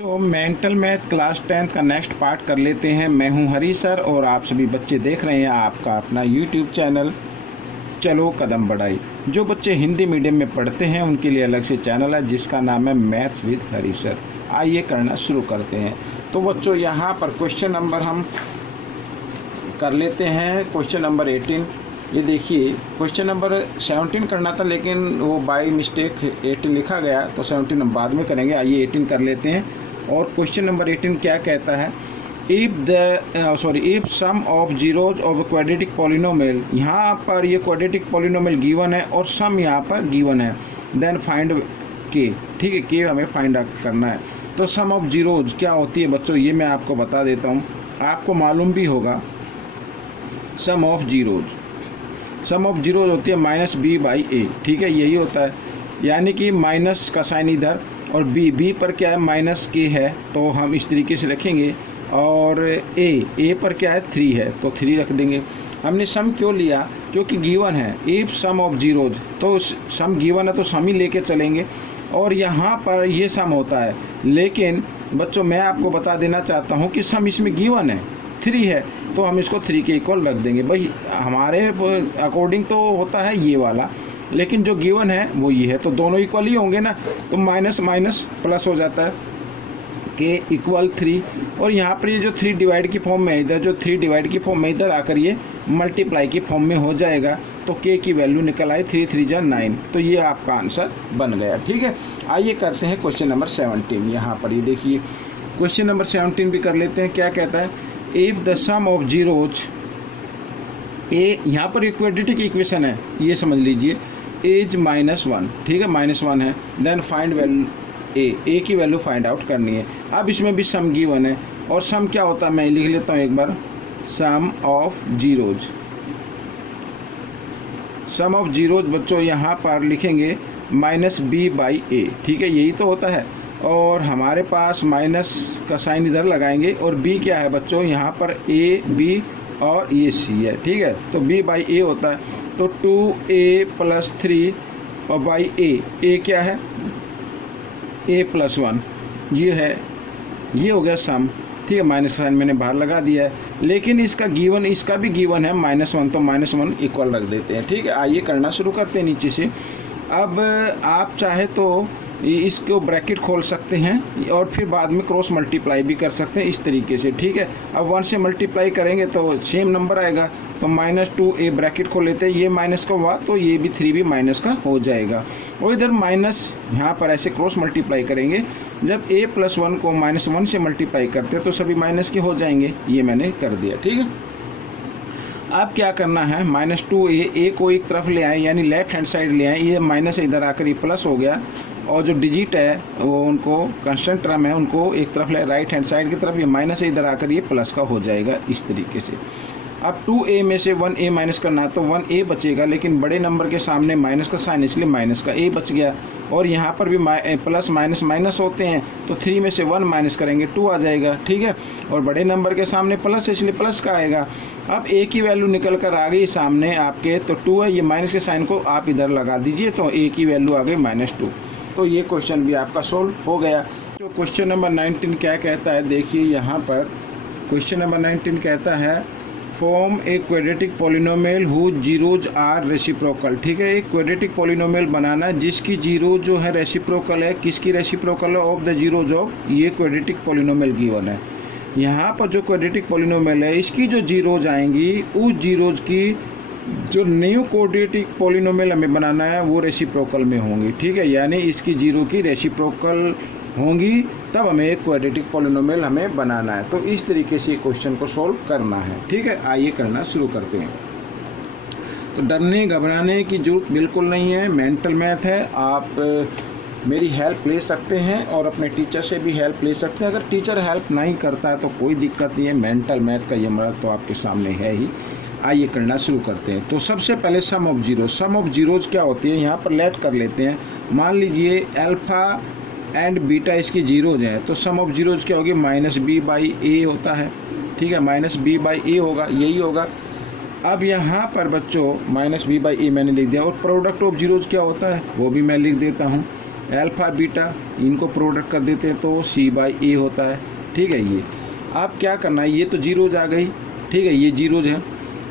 तो mental math class 10th का next part कर लेते हैं। मैं हूं हरी सर और आप सभी बच्चे देख रहे हैं आपका अपना यूट्यूब चैनल चलो कदम बढ़ाई। जो बच्चे हिंदी मीडियम में पढ़ते हैं उनके लिए अलग से चैनल है जिसका नाम है मैथ्स विद हरी सर। आइए करना शुरू करते हैं। तो बच्चों यहाँ पर क्वेश्चन नंबर हम कर लेते हैं। क्वेश्चन नंबर 18, ये देखिए क्वेश्चन नंबर 17 करना था लेकिन वो बाय मिस्टेक 18 लिखा गया, तो 17 हम बाद में करेंगे। आइए 18 कर लेते हैं। और क्वेश्चन नंबर 18 क्या कहता है, if sum of zeros of quadratic polynomial, यहाँ पर ये क्वाड्रेटिक पॉलिनोमियल गिवन है और सम यहाँ पर गिवन है, देन फाइंड के। ठीक है, के हमें फाइंड आउट करना है। तो सम ऑफ जीरोज क्या होती है बच्चों, ये मैं आपको बता देता हूँ, आपको मालूम भी होगा। सम ऑफ जीरोज होती है माइनस बी बाई ए। ठीक है, यही होता है, यानी कि माइनस का साइन इधर और बी पर क्या है माइनस के है, तो हम इस तरीके से रखेंगे। और ए पर क्या है 3 है, तो 3 रख देंगे। हमने सम क्यों लिया, क्योंकि गिवन है। इफ सम ऑफ जीरोज, तो सम गिवन है तो सम ही लेके चलेंगे। और यहाँ पर ये सम होता है, लेकिन बच्चों मैं आपको बता देना चाहता हूँ कि सम इसमें गिवन है 3 है, तो हम इसको 3 के इक्वल रख देंगे। भाई हमारे अकॉर्डिंग तो होता है ये वाला, लेकिन जो गिवन है वो ये है, तो दोनों इक्वल ही होंगे ना, तो माइनस माइनस प्लस हो जाता है, के इक्वल 3। और यहाँ पर ये जो 3 डिवाइड की फॉर्म में, इधर जो 3 डिवाइड की फॉर्म में इधर आकर ये मल्टीप्लाई की फॉर्म में हो जाएगा, तो के की वैल्यू निकल आई 3 3 जा 9, तो ये आपका आंसर बन गया। ठीक है, आइए करते हैं क्वेश्चन नंबर 17। यहाँ पर ये देखिए क्वेश्चन नंबर 17 भी कर लेते हैं। क्या कहता है, if the sum of zeros ए, यहाँ पर क्वाड्रेटिक इक्वेशन है ये समझ लीजिए, एज -1। ठीक है, -1 है, देन फाइंड वैल्यू ए की वैल्यू फाइंड आउट करनी है। अब इसमें भी सम गिवन है, और सम क्या होता है मैं लिख लेता हूँ एक बार, सम ऑफ जीरोज बच्चों यहाँ पर लिखेंगे माइनस बी बाई ए। ठीक है, यही तो होता है, और हमारे पास माइनस का साइन इधर लगाएंगे, और बी क्या है बच्चों यहाँ पर ए बी और ये सी है। ठीक है, तो b बाई ए होता है, तो 2a + 3 और बाई ए क्या है a+1, ये है, ये हो गया सम। ठीक है, माइनस साइन मैंने बाहर लगा दिया है, लेकिन इसका भी गिवन है -1, तो -1 इक्वल रख देते हैं। ठीक है, आइए करना शुरू करते हैं नीचे से। अब आप चाहे तो इसको ब्रैकेट खोल सकते हैं और फिर बाद में क्रॉस मल्टीप्लाई भी कर सकते हैं इस तरीके से। ठीक है, अब 1 से मल्टीप्लाई करेंगे तो सेम नंबर आएगा, तो -2a ब्रैकेट खोल लेते हैं, ये माइनस का हुआ तो ये भी 3 भी माइनस का हो जाएगा। और इधर माइनस यहाँ पर ऐसे क्रॉस मल्टीप्लाई करेंगे, जब a+1 को -1 से मल्टीप्लाई करते हैं तो सभी माइनस के हो जाएंगे, ये मैंने कर दिया। ठीक है, अब क्या करना है, -2a को एक तरफ ले आए, यानी लेफ्ट हैंड साइड ले आए, ये माइनस इधर आकर ये प्लस हो गया, और जो डिजिट है वो उनको कांस्टेंट टर्म है उनको एक तरफ ले, राइट हैंड साइड की तरफ, ये माइनस इधर आकर ये प्लस का हो जाएगा इस तरीके से। अब 2a में से 1a माइनस करना है, तो 1a बचेगा, लेकिन बड़े नंबर के सामने माइनस का साइन, इसलिए माइनस का a बच गया। और यहाँ पर भी प्लस माइनस माइनस होते हैं, तो 3 में से 1 माइनस करेंगे 2 आ जाएगा। ठीक है, और बड़े नंबर के सामने प्लस है इसलिए प्लस का आएगा। अब a की वैल्यू निकल कर आ गई सामने आपके, तो 2 है, ये माइनस के साइन को आप इधर लगा दीजिए, तो a की वैल्यू आ गई -2। तो ये क्वेश्चन भी आपका सोल्व हो गया। तो क्वेश्चन नंबर 19 क्या कहता है, देखिए यहाँ पर क्वेश्चन नंबर 19 कहता है, form a quadratic polynomial whose zeros are reciprocal. ठीक है, एक क्वाड्रेटिक पॉलिनोमियल बनाना है जिसकी जीरो जो है रेसिप्रोकल है, किसकी रेसिप्रोकल है, ऑफ द जीरोज ऑफ ये क्वाड्रेटिक पॉलिनोमियल गिवन है। यहाँ पर जो क्वाड्रेटिक पॉलिनोमियल है इसकी जो जीरोज आएंगी, उस जीरोज की जो न्यू क्वाड्रेटिक पॉलिनोमियल हमें बनाना है वो रेसिप्रोकल में होंगी। ठीक है, यानी इसकी जीरो की रेसिप्रोकल होंगी, तब हमें एक क्वाड्रेटिक पॉलिनोमियल हमें बनाना है। तो इस तरीके से क्वेश्चन को सॉल्व करना है। ठीक है, आइए करना शुरू करते हैं। तो डरने घबराने की जरूरत बिल्कुल नहीं है, मेंटल मैथ है, आप मेरी हेल्प ले सकते हैं और अपने टीचर से भी हेल्प ले सकते हैं। अगर टीचर हेल्प नहीं करता है तो कोई दिक्कत नहीं है, मेंटल मैथ का यमराज तो आपके सामने है ही। आइए करना शुरू करते हैं। तो सबसे पहले सम ऑफ जीरोज क्या होती है, यहाँ पर लेट कर लेते हैं। मान लीजिए अल्फ़ा एंड बीटा इसकी जीरोज हैं, तो सम ऑफ जीरोज क्या होगी, -b बाई ए होता है। ठीक है, -b बाई ए होगा, यही होगा। अब यहाँ पर बच्चों -b बाई ए मैंने लिख दिया, और प्रोडक्ट ऑफ जीरोज क्या होता है वो भी मैं लिख देता हूँ। अल्फ़ा बीटा इनको प्रोडक्ट कर देते हैं तो C/A होता है। ठीक है, ये अब क्या करना है, ये तो जीरोज आ गई। ठीक है, ये जीरोज है।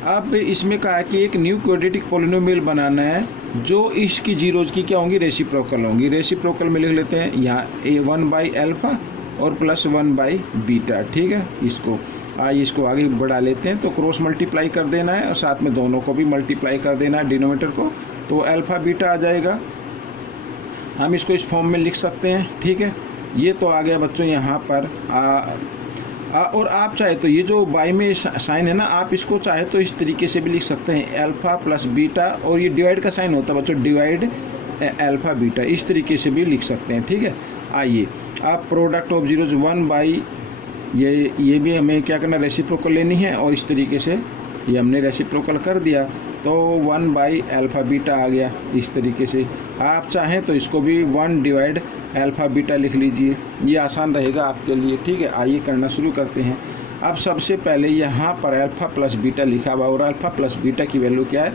अब इसमें कहा है कि एक न्यू क्वाड्रेटिक पॉलिनोमियल बनाना है जो इसकी जीरोज की क्या होंगी, रेसिप्रोकल होंगी। रेसिप्रोकल में लिख लेते हैं यहाँ A1/अल्फ़ा और +1/बीटा। ठीक है, इसको आगे बढ़ा लेते हैं तो क्रॉस मल्टीप्लाई कर देना है और साथ में दोनों को भी मल्टीप्लाई कर देना है डिनोमिनेटर को, तो अल्फ़ा बीटा आ जाएगा। हम इसको इस फॉर्म में लिख सकते हैं। ठीक है, ये तो आ गया बच्चों यहाँ पर और आप चाहे तो ये जो बाई में साइन है ना, आप इसको चाहे तो इस तरीके से भी लिख सकते हैं, अल्फ़ा प्लस बीटा, और ये डिवाइड का साइन होता है बच्चों, डिवाइड अल्फ़ा बीटा, इस तरीके से भी लिख सकते हैं। ठीक है, आइए आप प्रोडक्ट ऑफ जीरोज 1/, ये भी हमें क्या करना, रेसिप्रोकल लेनी है, और इस तरीके से ये हमने रेसिप्रोकल कर दिया तो 1/अल्फ़ा बीटा आ गया। इस तरीके से आप चाहें तो इसको भी 1/अल्फ़ा बीटा लिख लीजिए, ये आसान रहेगा आपके लिए। ठीक है, आइए करना शुरू करते हैं। अब सबसे पहले यहाँ पर अल्फ़ा प्लस बीटा लिखा हुआ और अल्फ़ा प्लस बीटा की वैल्यू क्या है,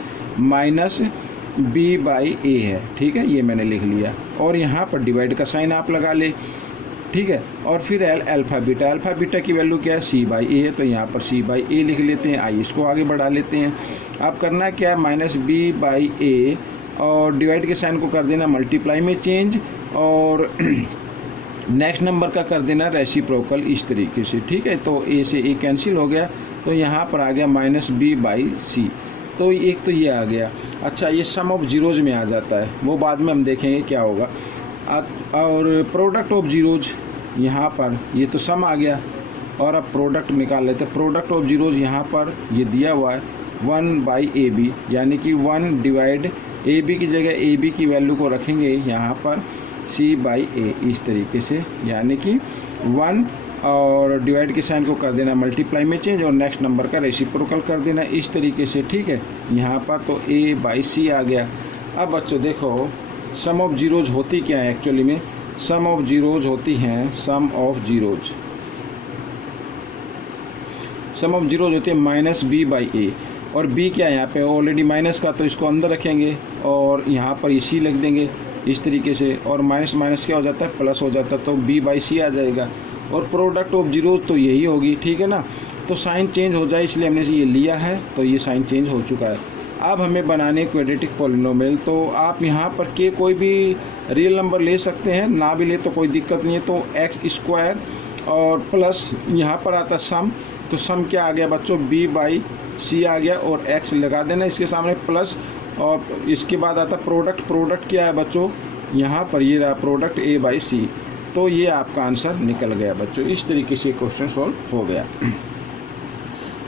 -B/A है। ठीक है, ये मैंने लिख लिया और यहाँ पर डिवाइड का साइन आप लगा ले। ठीक है, और फिर अल्फ़ा बीटा की वैल्यू क्या है, C/A है, तो यहाँ पर C/A लिख लेते हैं। आइए इसको आगे बढ़ा लेते हैं। अब करना क्या है, -B/A और डिवाइड के साइन को कर देना मल्टीप्लाई में चेंज, और नेक्स्ट नंबर का कर देना रेसिप्रोकल इस तरीके से। ठीक है, तो A से A कैंसिल हो गया, तो यहाँ पर आ गया -B/C, तो एक तो ये आ गया। अच्छा, ये सम ऑफ जीरोज में आ जाता है, वो बाद में हम देखेंगे क्या होगा। और प्रोडक्ट ऑफ जीरोज यहाँ पर, ये तो सम आ गया, और अब प्रोडक्ट निकाल लेते हैं। प्रोडक्ट ऑफ जीरोज यहाँ पर ये दिया हुआ है 1/AB, यानी कि 1/AB की जगह AB की वैल्यू को रखेंगे यहाँ पर C/A इस तरीके से, यानी कि 1 और डिवाइड के साइन को कर देना मल्टीप्लाई में चेंज, और नेक्स्ट नंबर का रेसिप्रोकल कर देना इस तरीके से। ठीक है, यहाँ पर तो A/C आ गया। अब बच्चों देखो, सम ऑफ जीरोज होती क्या है एक्चुअली में, सम ऑफ जीरोज होती हैं, सम ऑफ जीरोज होती है -B/A, और B क्या है यहाँ पे ऑलरेडी माइनस का, तो इसको अंदर रखेंगे और यहाँ पर इसी लिख देंगे इस तरीके से, और माइनस माइनस क्या हो जाता है, प्लस हो जाता है, तो B/C आ जाएगा। और प्रोडक्ट ऑफ जीरोज तो यही होगी। ठीक है ना, तो साइन चेंज हो जाए इसलिए हमने ये लिया है, तो ये साइन चेंज हो चुका है। अब हमें बनाने क्वाड्रेटिक पॉलिनोमियल, तो आप यहाँ पर के कोई भी रियल नंबर ले सकते हैं, ना भी ले तो कोई दिक्कत नहीं है। तो x² और प्लस यहाँ पर आता सम, तो सम क्या आ गया बच्चों, B/C आ गया, और x लगा देना इसके सामने प्लस, और इसके बाद आता प्रोडक्ट क्या है बच्चों, यहाँ पर ये रहा प्रोडक्ट A/C, तो ये आपका आंसर निकल गया बच्चों। इस तरीके से क्वेश्चन सॉल्व हो गया।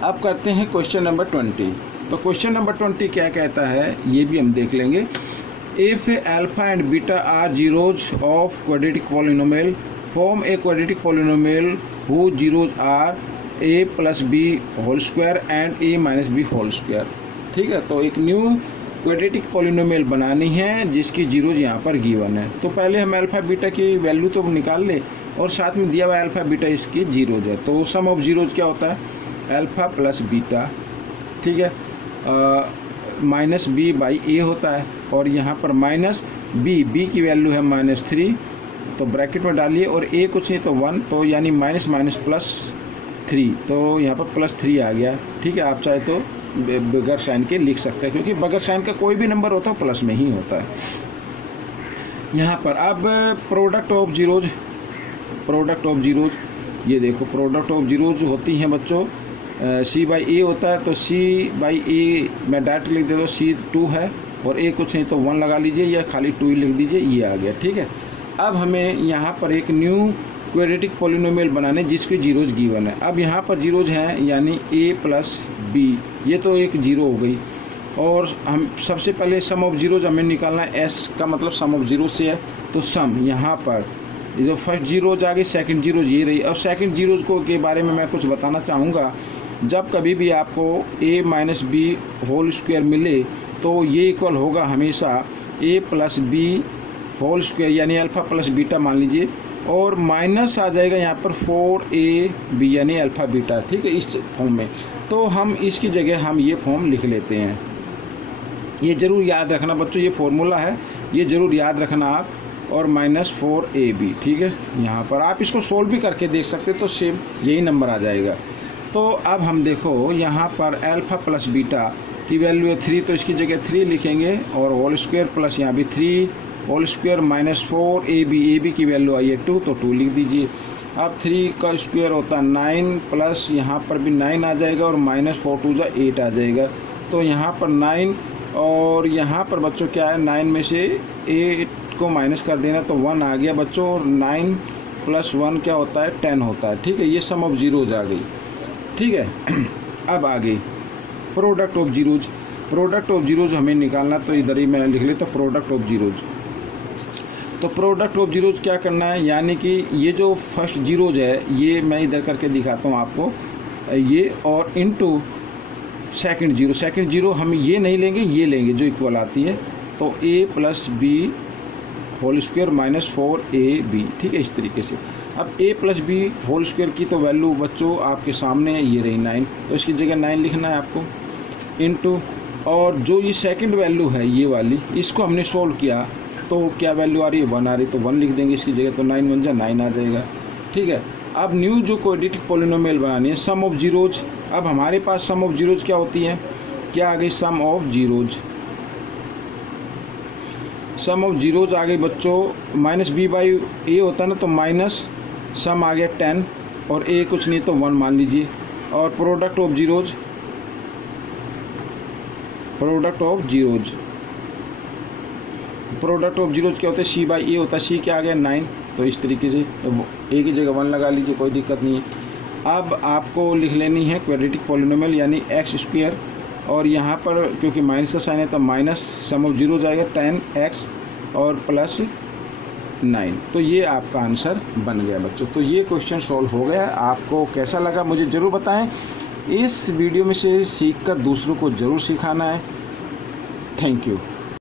अब करते हैं क्वेश्चन नंबर 20। तो क्वेश्चन नंबर 20 क्या कहता है, ये भी हम देख लेंगे। If alpha and beta are zeros of quadratic polynomial, form a quadratic polynomial who zeros are A+B² and A-B²। ठीक है, तो एक न्यू क्वाड्रेटिक पॉलिनोमियल बनानी है जिसकी जीरोज यहाँ पर गिवन है। तो पहले हम अल्फा बीटा की वैल्यू तो निकाल ले, और साथ में दिया हुआ अल्फा बीटा इसकी जीरोज है। तो सम ऑफ जीरोज क्या होता है, अल्फा प्लस बीटा। ठीक है, -B/A होता है, और यहाँ पर -B की वैल्यू है -3, तो ब्रैकेट में डालिए, और A कुछ नहीं तो 1, तो यानी -+3, तो यहाँ पर +3 आ गया। ठीक है, आप चाहे तो बगैर साइन के लिख सकते हैं, क्योंकि बगैर साइन का कोई भी नंबर होता है प्लस में ही होता है। यहाँ पर अब प्रोडक्ट ऑफ जीरोज, ये देखो प्रोडक्ट ऑफ जीरोज होती हैं बच्चों, C/A होता है, तो C/A मैं डायरेक्ट लिख देता हूँ, C2 है, और A कुछ नहीं तो 1 लगा लीजिए, या खाली 2 ही लिख दीजिए, ये आ गया। ठीक है, अब हमें यहाँ पर एक न्यू क्वाड्रेटिक पॉलिनोमियल बनाने जिसकी जीरोज गिवन है। अब यहाँ पर जीरोज हैं, यानी A+B, ये तो एक जीरो हो गई, और हम सबसे पहले सम ऑफ जीरोज हमें निकालना है। S का मतलब सम ऑफ जीरो से है, तो सम यहाँ पर जो फर्स्ट जीरोज आ गई, सेकंड जीरोज ये रही। अब सेकंड जीरोज को के बारे में मैं कुछ बताना चाहूँगा। जब कभी भी आपको A-B² मिले, तो ये इक्वल होगा हमेशा A+B² यानी अल्फ़ा प्लस बीटा मान लीजिए, और माइनस आ जाएगा यहाँ पर 4AB यानी अल्फ़ा बीटा। ठीक है, इस फॉर्म में, तो हम इसकी जगह हम ये फॉर्म लिख लेते हैं। ये ज़रूर याद रखना बच्चों, ये फॉर्मूला है, ये ज़रूर याद रखना आप। और -4ab। ठीक है, यहाँ पर आप इसको सोल्व भी करके देख सकते तो सेम यही नंबर आ जाएगा। तो अब हम देखो यहाँ पर अल्फ़ा प्लस बीटा की वैल्यू है 3, तो इसकी जगह 3 लिखेंगे और होल स्क्वायर प्लस यहाँ भी 3 होल स्क्वायर -4ab की वैल्यू आई है 2, तो 2 लिख दीजिए। अब 3 का स्क्वायर होता है 9 प्लस यहाँ पर भी 9 आ जाएगा और -4 2 8 आ जाएगा। तो यहाँ पर 9 और यहाँ पर बच्चों क्या है, 9 में से 8 को माइनस कर देना तो 1 आ गया बच्चों, और 9 + 1 क्या होता है 10 होता है। ठीक है, ये सम ऑफ जीरोज आ गई। ठीक है, अब आगे product of zeros. Product of zeros हमें निकालना, तो इधर ही मैं लिख लेता हूँ प्रोडक्ट ऑफ जीरोज। तो प्रोडक्ट ऑफ जीरोज क्या करना है, यानी कि ये जो फर्स्ट जीरोज है ये मैं इधर करके दिखाता हूँ आपको, ये और into second zero. Second zero हम ये नहीं लेंगे, ये लेंगे जो इक्वल आती है, तो a + b whole square -4ab। ठीक है, इस तरीके से। अब a + b होल स्क्वायर की तो वैल्यू बच्चों आपके सामने है, ये रही 9, तो इसकी जगह 9 लिखना है आपको, इनटू और जो ये सेकंड वैल्यू है ये वाली, इसको हमने सोल्व किया तो क्या वैल्यू आ रही है 1 आ रही, तो 1 लिख देंगे इसकी जगह, तो 9 × 1 = 9 आ जाएगा। ठीक है, अब न्यू जो क्वाड्रेटिक पॉलिनोमियल बनानी है, सम ऑफ जीरोज। अब हमारे पास सम ऑफ जीरोज क्या होती है, क्या आ गई sum of zeros. Sum of zeros आ गई बच्चों -b/a होता है ना, तो माइनस सम आ गया 10 और a कुछ नहीं तो 1 मान लीजिए। और product of zeros, product of zeros, product of zeros क्या होता है, c/a होता है। c क्या आ गया 9, तो इस तरीके से a की जगह 1 लगा लीजिए, कोई दिक्कत नहीं है। अब आपको लिख लेनी है क्वाड्रेटिक पॉलिनोमियल यानी x², और यहाँ पर क्योंकि माइनस का साइन है तो माइनस सम ऑफ जीरो जाएगा 10x और +9। तो ये आपका आंसर बन गया बच्चों। तो ये क्वेश्चन सॉल्व हो गया। आपको कैसा लगा मुझे ज़रूर बताएं। इस वीडियो में से सीखकर दूसरों को ज़रूर सिखाना है। Thank you.